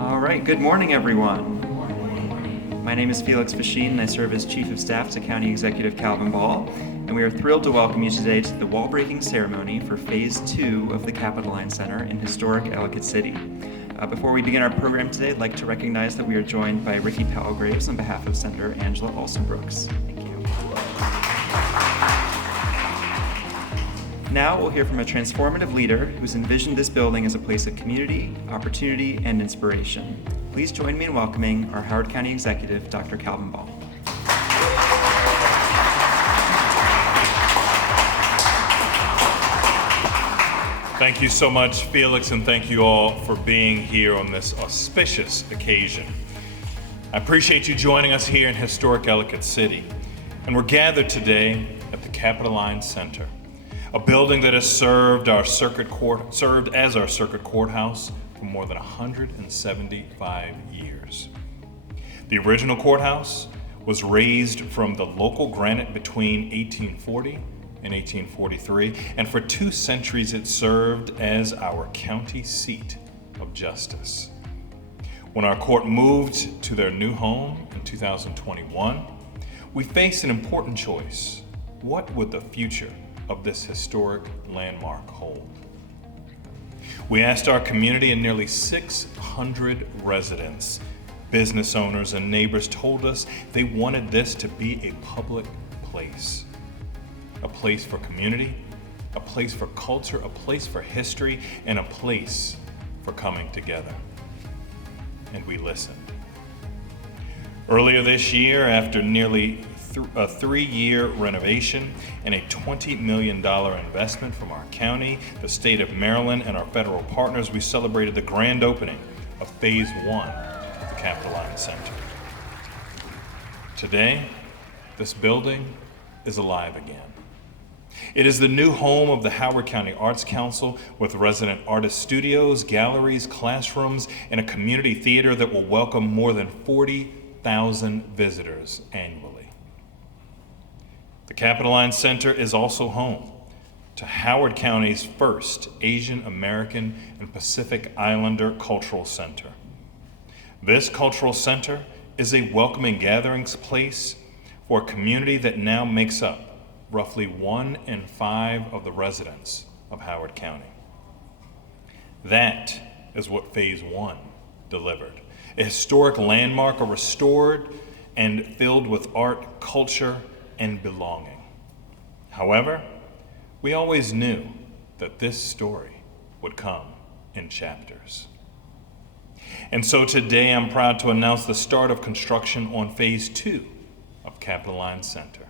All right, good morning, everyone. My name is Felix Fasheen, and I serve as Chief of Staff to County Executive Calvin Ball, and we are thrilled to welcome you today to the wall-breaking ceremony for Phase 2 of the Capitoline Center in historic Ellicott City. Before we begin our program today, I'd like to recognize that we are joined by Ricky Palgraves on behalf of Senator Angela Alson-Brooks. Thank you. Now we'll hear from a transformative leader who's envisioned this building as a place of community, opportunity, and inspiration. Please join me in welcoming our Howard County Executive, Dr. Calvin Ball. Thank you so much, Felix, and thank you all for being here on this auspicious occasion. I appreciate you joining us here in historic Ellicott City. And we're gathered today at the Capitoline Center, a building that has served as our circuit courthouse for more than 175 years. The original courthouse was raised from the local granite between 1840 and 1843, and for 2 centuries it served as our county seat of justice. When our court moved to their new home in 2021, we faced an important choice. What would the future of this historic landmark hold? We asked our community, and nearly 600 residents, business owners, and neighbors told us they wanted this to be a public place. A place for community, a place for culture, a place for history, and a place for coming together. And we listened. Earlier this year, after nearly a 3-year renovation and a $20 million investment from our county, the state of Maryland, and our federal partners, we celebrated the grand opening of Phase 1 of the Capitoline Center. Today, this building is alive again. It is the new home of the Howard County Arts Council, with resident artist studios, galleries, classrooms, and a community theater that will welcome more than 40,000 visitors annually. The Capitoline Center is also home to Howard County's first Asian American and Pacific Islander Cultural Center. This cultural center is a welcoming gatherings place for a community that now makes up roughly 1 in 5 of the residents of Howard County. That is what Phase 1 delivered. A historic landmark, restored and filled with art, culture, and belonging. However, we always knew that this story would come in chapters. And so today I'm proud to announce the start of construction on Phase 2 of Capitoline Center.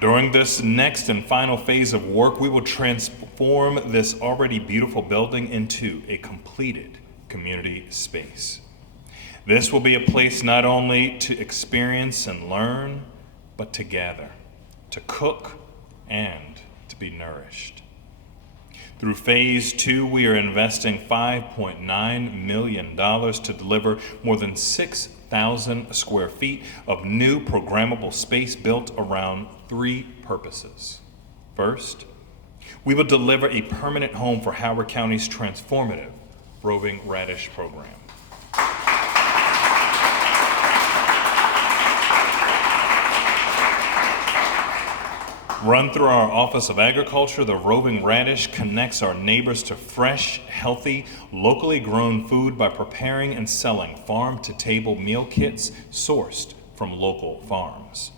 During this next and final phase of work, we will transform this already beautiful building into a completed community space. This will be a place not only to experience and learn, but to gather, to cook, and to be nourished. Through Phase 2, we are investing $5.9 million to deliver more than 6,000 square feet of new programmable space built around 3 purposes. First, we will deliver a permanent home for Howard County's transformative roving radish program. Run through our Office of Agriculture, the roving radish connects our neighbors to fresh, healthy, locally grown food by preparing and selling farm-to-table meal kits sourced from local farms.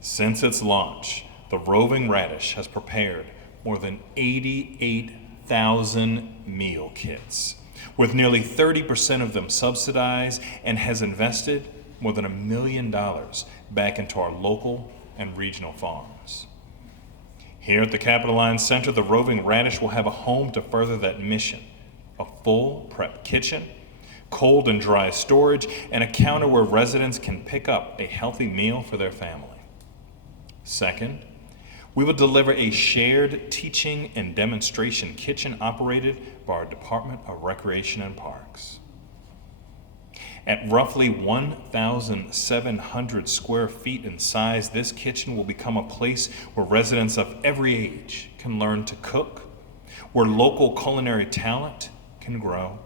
Since its launch, the roving radish has prepared more than 88,000 meal kits, with nearly 30% of them subsidized, and has invested more than $1 million back into our local and regional farms. Here at the Capitoline Center, the roving radish will have a home to further that mission: a full prep kitchen, cold and dry storage, and a counter where residents can pick up a healthy meal for their family. Second, we will deliver a shared teaching and demonstration kitchen operated by our Department of Recreation and Parks. At roughly 1,700 square feet in size, this kitchen will become a place where residents of every age can learn to cook, where local culinary talent can grow,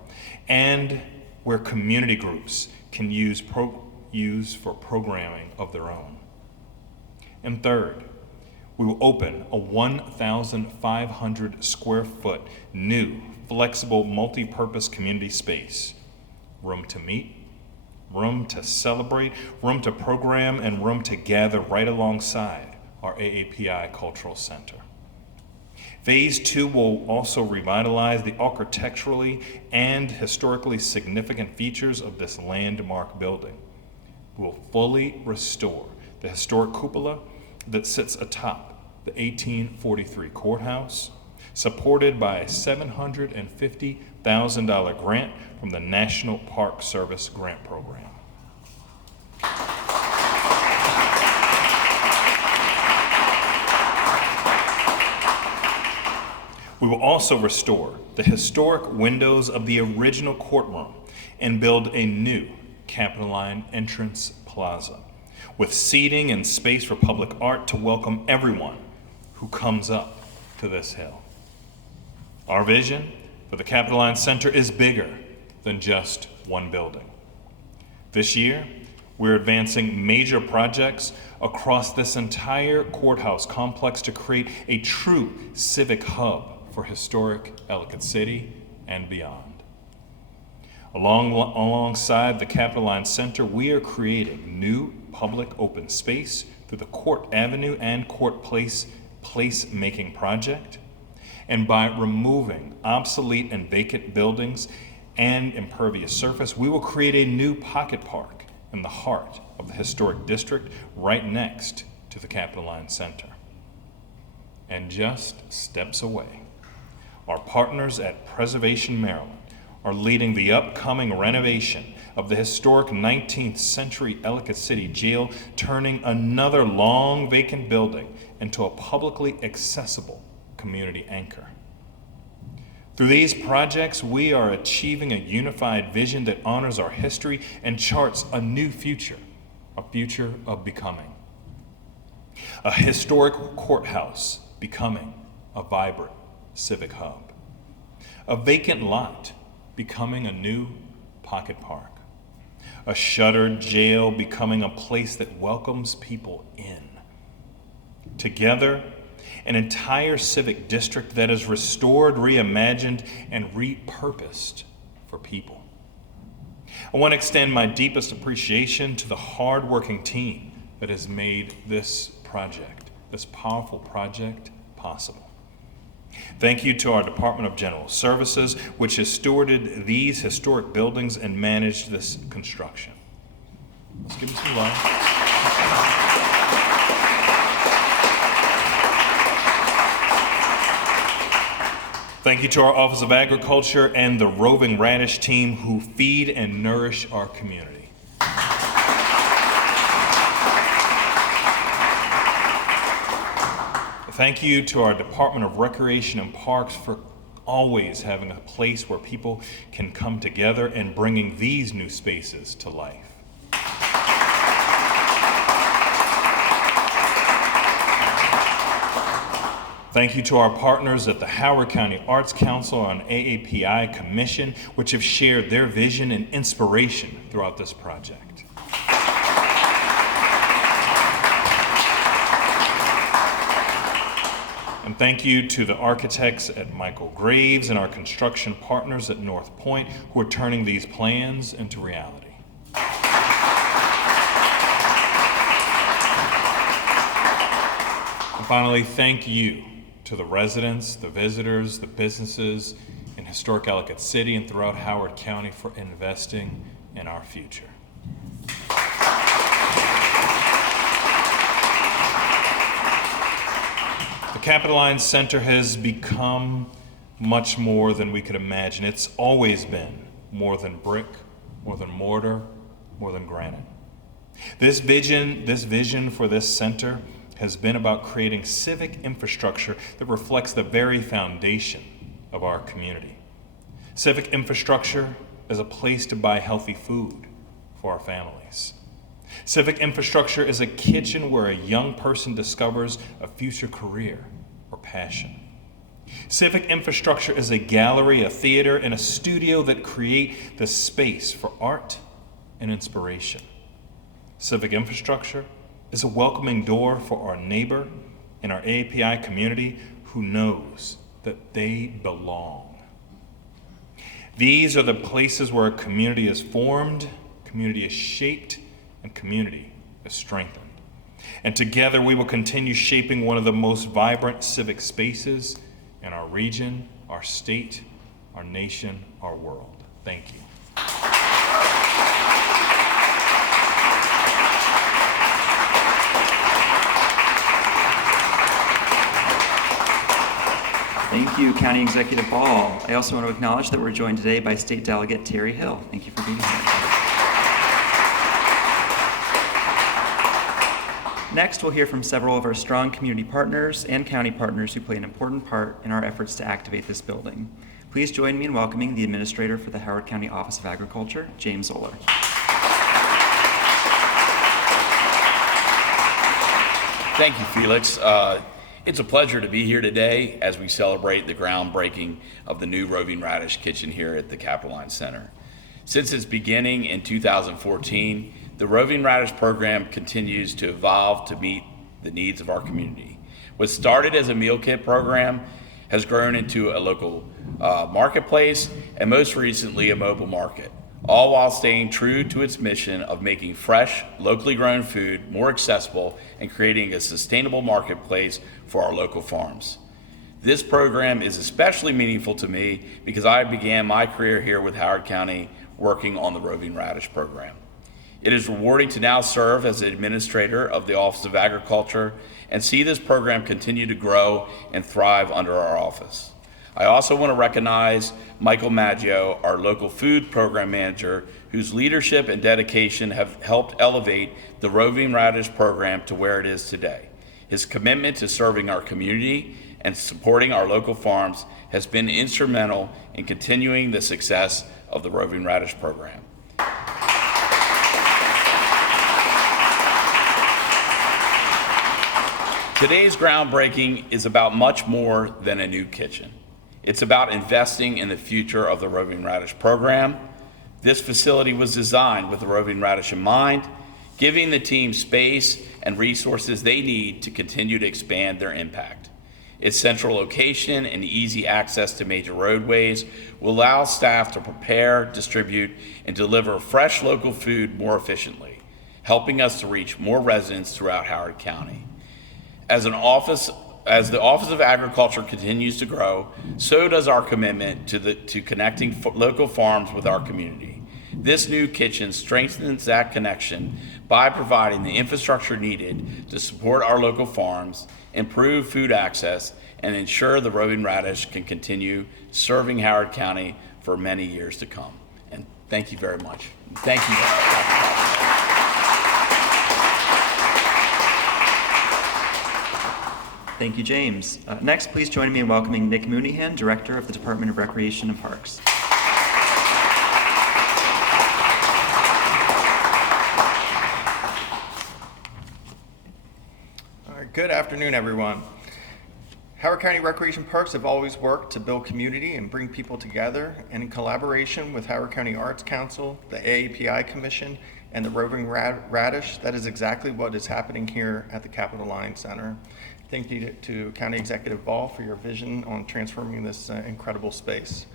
and where community groups can use for programming of their own. And third, we will open a 1,500 square foot new, flexible, multi-purpose community space. Room to meet, room to celebrate, room to program, and room to gather right alongside our AAPI Cultural Center. Phase 2 will also revitalize the architecturally and historically significant features of this landmark building. We will fully restore the historic cupola that sits atop the 1843 courthouse, supported by a $750,000 grant from the National Park Service Grant Program. We will also restore the historic windows of the original courtroom and build a new Capitoline entrance plaza with seating and space for public art to welcome everyone who comes up to this hill. Our vision for the Capitoline Center is bigger than just one building. This year, we're advancing major projects across this entire courthouse complex to create a true civic hub for historic Ellicott City and beyond. Alongside the Capitoline Center, we are creating new public open space through the Court Avenue and Court Place placemaking project, and by removing obsolete and vacant buildings and impervious surface, we will create a new pocket park in the heart of the historic district right next to the Capitoline Center. And just steps away, our partners at Preservation Maryland are leading the upcoming renovation of the historic 19th century Ellicott City Jail, turning another long vacant building into a publicly accessible community anchor. Through these projects, we are achieving a unified vision that honors our history and charts a new future, a future of becoming. A historic courthouse becoming a vibrant civic hub. A vacant lot becoming a new pocket park. A shuttered jail becoming a place that welcomes people in. Together, an entire civic district that is restored, reimagined, and repurposed for people. I want to extend my deepest appreciation to the hardworking team that has made this project, this powerful project, possible. Thank you to our Department of General Services, which has stewarded these historic buildings and managed this construction. Let's give them some love. Thank you to our Office of Agriculture and the Roving Radish team who feed and nourish our community. Thank you to our Department of Recreation and Parks for always having a place where people can come together and bringing these new spaces to life. Thank you to our partners at the Howard County Arts Council and AAPI Commission, which have shared their vision and inspiration throughout this project. And thank you to the architects at Michael Graves and our construction partners at North Point who are turning these plans into reality. And finally, thank you to the residents, the visitors, the businesses in historic Ellicott City and throughout Howard County for investing in our future. The Capitoline Center has become much more than we could imagine. It's always been more than brick, more than mortar, more than granite. This vision for this center has been about creating civic infrastructure that reflects the very foundation of our community. Civic infrastructure is a place to buy healthy food, for our families. Civic infrastructure is a kitchen where a young person discovers a future career or passion. Civic infrastructure is a gallery, a theater, and a studio that create the space for art and inspiration. Civic infrastructure is a welcoming door for our neighbor in our AAPI community who knows that they belong. These are the places where a community is formed, community is shaped, and community is strengthened. And together we will continue shaping one of the most vibrant civic spaces in our region, our state, our nation, our world. Thank you. Thank you, County Executive Ball. I also want to acknowledge that we're joined today by State Delegate Terry Hill. Thank you for being here. Next, we'll hear from several of our strong community partners and county partners who play an important part in our efforts to activate this building. Please join me in welcoming the Administrator for the Howard County Office of Agriculture, James Zoller. Thank you, Felix. It's a pleasure to be here today as we celebrate the groundbreaking of the new Roving Radish Kitchen here at the Capitoline Center. Since its beginning in 2014, the Roving Radish program continues to evolve to meet the needs of our community. What started as a meal kit program has grown into a local marketplace and most recently a mobile market, all while staying true to its mission of making fresh, locally grown food more accessible and creating a sustainable marketplace for our local farms. This program is especially meaningful to me because I began my career here with Howard County working on the Roving Radish program. It is rewarding to now serve as the administrator of the Office of Agriculture and see this program continue to grow and thrive under our office. I also want to recognize Michael Maggio, our local food program manager, whose leadership and dedication have helped elevate the Roving Radish program to where it is today. His commitment to serving our community and supporting our local farms has been instrumental in continuing the success of the Roving Radish program. Today's groundbreaking is about much more than a new kitchen. It's about investing in the future of the Roving Radish program. This facility was designed with the Roving Radish in mind, giving the team space and resources they need to continue to expand their impact. Its central location and easy access to major roadways will allow staff to prepare, distribute, and deliver fresh local food more efficiently, helping us to reach more residents throughout Howard County. As the Office of Agriculture continues to grow, so does our commitment to connecting local farms with our community. This new kitchen strengthens that connection by providing the infrastructure needed to support our local farms, improve food access, and ensure the Roving Radish can continue serving Howard County for many years to come. And thank you very much. Thank you. Thank you, James. Next, please join me in welcoming Nick Mooneyhan, Director of the Department of Recreation and Parks. All right, good afternoon, everyone. Howard County Recreation Parks have always worked to build community and bring people together, and in collaboration with Howard County Arts Council, the AAPI Commission, and the Roving Radish, that is exactly what is happening here at the Capitoline Center. Thank you to County Executive Ball for your vision on transforming this incredible space.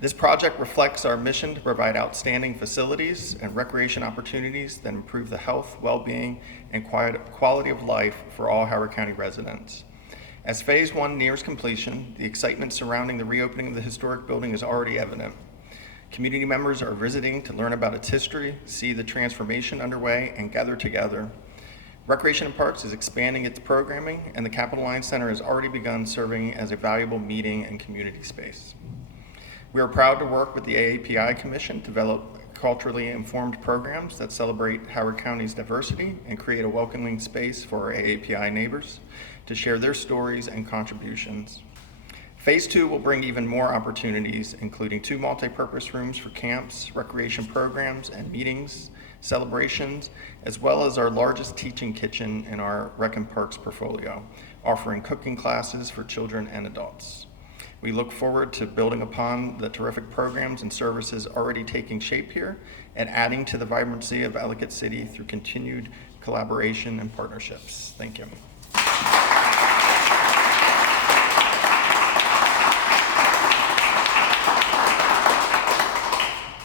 This project reflects our mission to provide outstanding facilities and recreation opportunities that improve the health, well-being, and quality of life for all Howard County residents. As Phase 1 nears completion, the excitement surrounding the reopening of the historic building is already evident. Community members are visiting to learn about its history, see the transformation underway, and gather together. Recreation and Parks is expanding its programming, and the Capitoline Center has already begun serving as a valuable meeting and community space. We are proud to work with the AAPI Commission to develop culturally informed programs that celebrate Howard County's diversity and create a welcoming space for our AAPI neighbors to share their stories and contributions. Phase 2 will bring even more opportunities, including 2 multi-purpose rooms for camps, recreation programs, and meetings, celebrations, as well as our largest teaching kitchen in our Rec and Parks portfolio, offering cooking classes for children and adults. We look forward to building upon the terrific programs and services already taking shape here and adding to the vibrancy of Ellicott City through continued collaboration and partnerships. Thank you.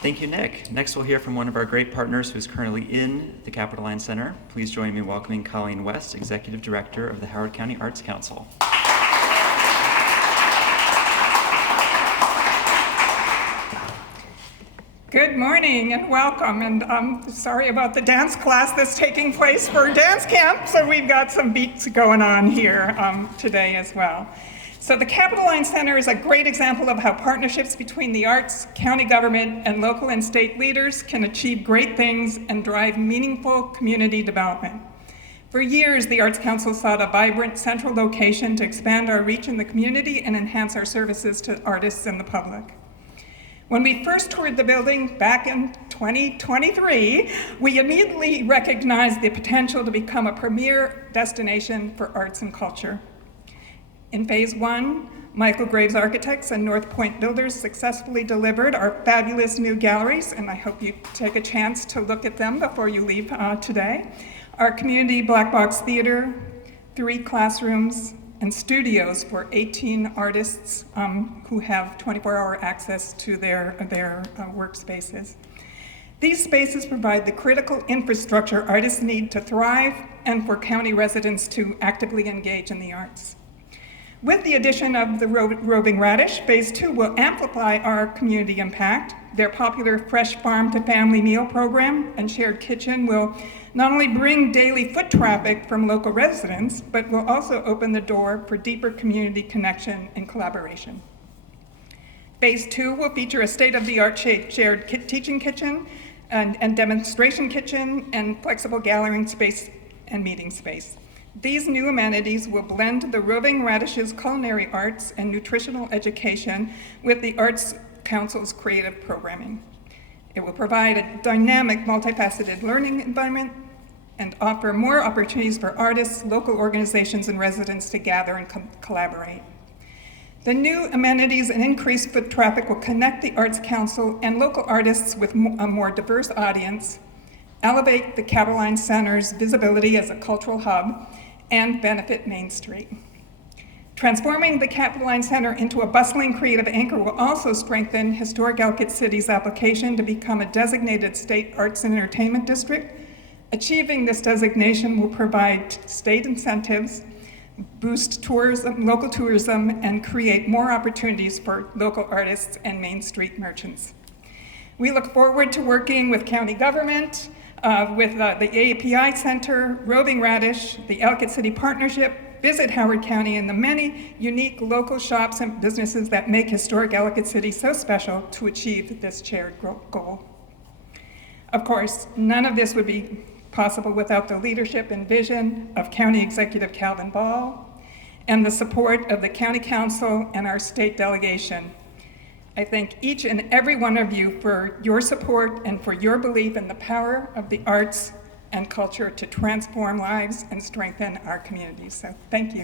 Thank you, Nick. Next, we'll hear from one of our great partners who is currently in the Capitoline Center. Please join me in welcoming Colleen West, Executive Director of the Howard County Arts Council. Good morning and welcome, and I'm sorry about the dance class that's taking place for dance camp, so we've got some beats going on here today as well. So the Capitoline Center is a great example of how partnerships between the arts, county government, and local and state leaders can achieve great things and drive meaningful community development. For years, the Arts Council sought a vibrant central location to expand our reach in the community and enhance our services to artists and the public. When we first toured the building back in 2023, we immediately recognized the potential to become a premier destination for arts and culture. In Phase 1, Michael Graves Architects and North Point Builders successfully delivered our fabulous new galleries, and I hope you take a chance to look at them before you leave today. Our community black box theater, 3 classrooms, and studios for 18 artists who have 24-hour access to their workspaces. These spaces provide the critical infrastructure artists need to thrive and for county residents to actively engage in the arts. With the addition of the Roving Radish, Phase 2 will amplify our community impact. Their popular Fresh Farm to Family meal program and shared kitchen will not only bring daily foot traffic from local residents, but will also open the door for deeper community connection and collaboration. Phase 2 will feature a state-of-the-art shared teaching kitchen and demonstration kitchen and flexible gathering space and meeting space. These new amenities will blend the Roving Radish's culinary arts and nutritional education with the Arts Council's creative programming. It will provide a dynamic, multifaceted learning environment and offer more opportunities for artists, local organizations, and residents to gather and collaborate. The new amenities and increased foot traffic will connect the Arts Council and local artists with a more diverse audience, elevate the Capitoline Center's visibility as a cultural hub, and benefit Main Street. Transforming the Capitoline Center into a bustling creative anchor will also strengthen Historic Ellicott City's application to become a designated state arts and entertainment district. Achieving this designation will provide state incentives, boost tourism, local tourism, and create more opportunities for local artists and Main Street merchants. We look forward to working with county government, with the AAPI Center, Roving Radish, the Ellicott City Partnership, Visit Howard County, and the many unique local shops and businesses that make historic Ellicott City so special to achieve this shared goal. Of course, none of this would be possible without the leadership and vision of County Executive Calvin Ball and the support of the County Council and our state delegation. I thank each and every one of you for your support and for your belief in the power of the arts and culture to transform lives and strengthen our communities. So thank you.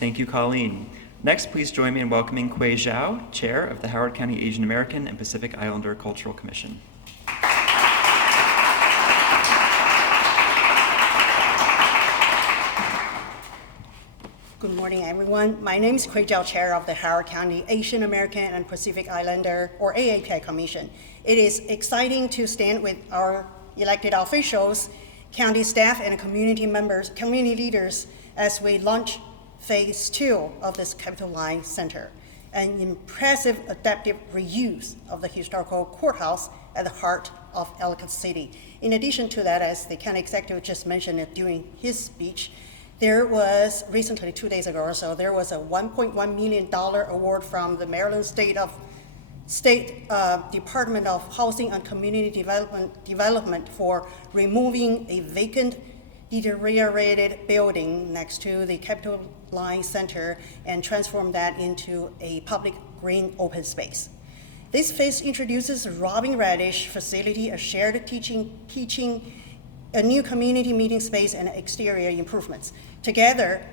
Thank you, Colleen. Next, please join me in welcoming Kuei Zhao, Chair of the Howard County Asian American and Pacific Islander Cultural Commission. Good morning, everyone. My name is Kuei Zhao, Chair of the Howard County Asian American and Pacific Islander, or AAPI Commission. It is exciting to stand with our elected officials, county staff, and community members, community leaders, as we launch Phase 2 of this Capitoline Center, an impressive adaptive reuse of the historical courthouse at the heart of Ellicott City. In addition to that, as the county executive just mentioned it during his speech, there was recently, 2 days ago or so, there was a $1.1 million award from the Maryland State of State Department of Housing and Community Development for removing a vacant, deteriorated building next to the Capitoline Center and transform that into a public green open space. This phase introduces Robin Radish facility, a shared teaching, a new community meeting space, and exterior improvements. Together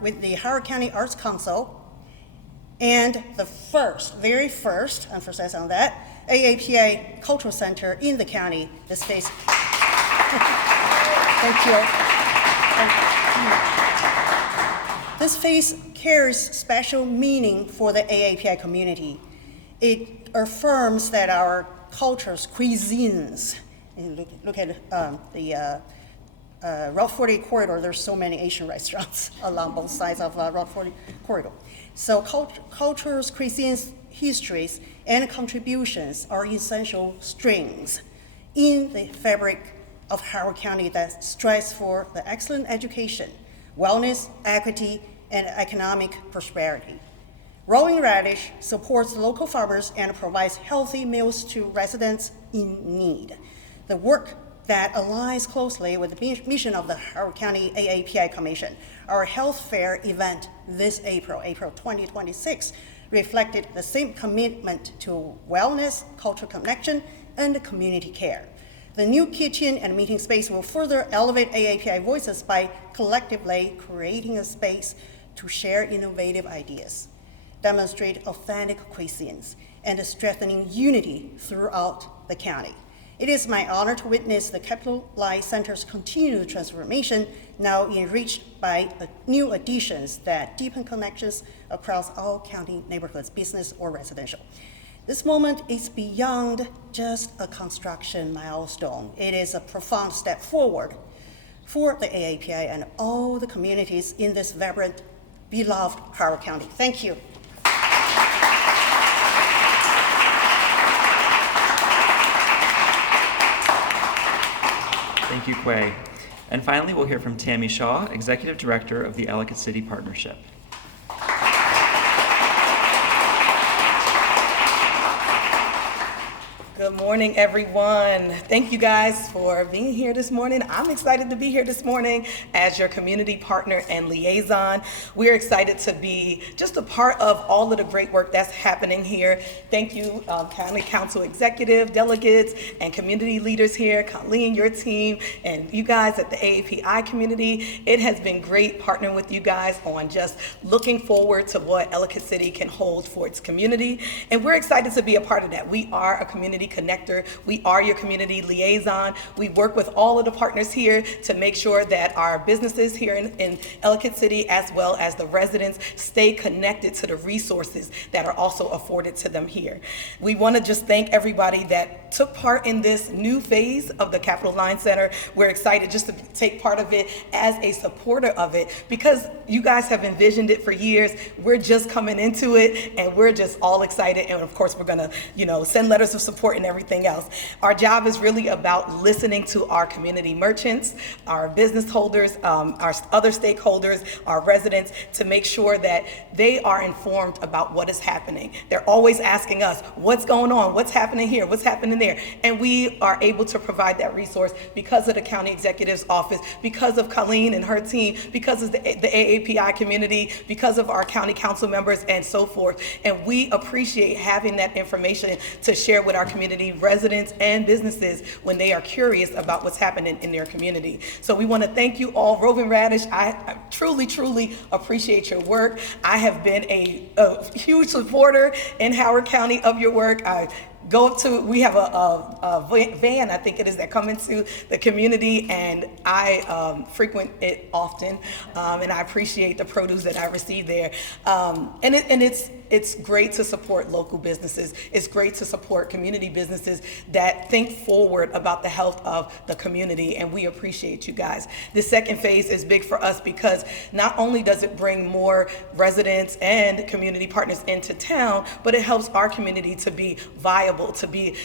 with the Howard County Arts Council and the very first emphasis on that, AAPI Cultural Center in the county, this phase. Thank you. This phase carries special meaning for the AAPI community. It affirms that our culture's cuisines, and look at the Route 40 corridor, there's so many Asian restaurants along both sides of Route 40 corridor. So culture's cuisines, histories, and contributions are essential strings in the fabric of Howard County that strives for the excellent education, wellness, equity, and economic prosperity. Rolling Radish supports local farmers and provides healthy meals to residents in need. The work that aligns closely with the mission of the Howard County AAPI Commission. Our health fair event this April 2026, reflected the same commitment to wellness, cultural connection, and community care. The new kitchen and meeting space will further elevate AAPI voices by collectively creating a space to share innovative ideas, demonstrate authentic cuisines, and strengthening unity throughout the county. It is my honor to witness the Capitoline Center's continued transformation, now enriched by new additions that deepen connections across all county neighborhoods, business or residential. This moment is beyond just a construction milestone. It is a profound step forward for the AAPI and all the communities in this vibrant, beloved Howard County. Thank you. Thank you, Quay. And finally, we'll hear from Tammy Shaw, Executive Director of the Ellicott City Partnership. Good morning, everyone. Thank you guys for being here this morning. I'm excited to be here this morning as your community partner and liaison. We're excited to be just a part of all of the great work that's happening here. Thank you, County Council executive, delegates, and community leaders here, Colleen, your team, and you guys at the AAPI community. It has been great partnering with you guys on just looking forward to what Ellicott City can hold for its community. And we're excited to be a part of that. We are a community connector. We are your community liaison. We work with all of the partners here to make sure that our businesses here in Ellicott City, as well as the residents, stay connected to the resources that are also afforded to them here. We want to just thank everybody that took part in this new phase of the Capitoline Center. We're excited just to take part of it as a supporter of it because you guys have envisioned it for years. We're just coming into it and we're just all excited. And of course, we're going to, send letters of support and everything else. Our job is really about listening to our community merchants, our business holders, our other stakeholders, our residents, to make sure that they are informed about what is happening. They're always asking us, what's going on? What's happening here? What's happening there? And we are able to provide that resource because of the county executive's office, because of Colleen and her team, because of the AAPI community, because of our county council members and so forth. And we appreciate having that information to share with our community residents and businesses when they are curious about what's happening in their community. So we want to thank you all. Roving Radish, I truly, truly appreciate your work. I have been a huge supporter in Howard County of your work. Go up to, we have a van, I think it is, that come into the community, and I frequent it often, and I appreciate the produce that I receive there. And it's great to support local businesses. It's great to support community businesses that think forward about the health of the community, and we appreciate you guys. The second phase is big for us because not only does it bring more residents and community partners into town, but it helps our community to be viable desirable, to be,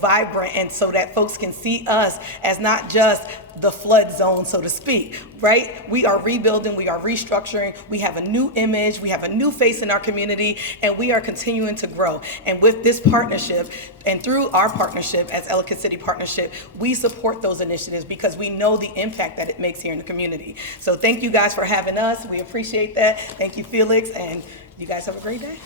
vibrant, and so that folks can see us as not just the flood zone, so to speak, right? We are rebuilding, we are restructuring, we have a new image, we have a new face in our community, and we are continuing to grow. And with this partnership, and through our partnership as Ellicott City Partnership, we support those initiatives because we know the impact that it makes here in the community. So thank you guys for having us. We appreciate that. Thank you, Felix, and you guys have a great day.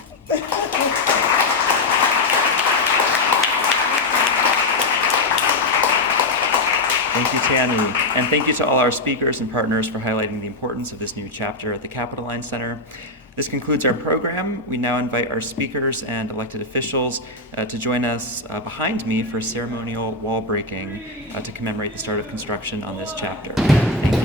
Thank you, Tammy. And thank you to all our speakers and partners for highlighting the importance of this new chapter at the Capitoline Center. This concludes our program. We now invite our speakers and elected officials to join us behind me for ceremonial wall breaking to commemorate the start of construction on this chapter. Thank you.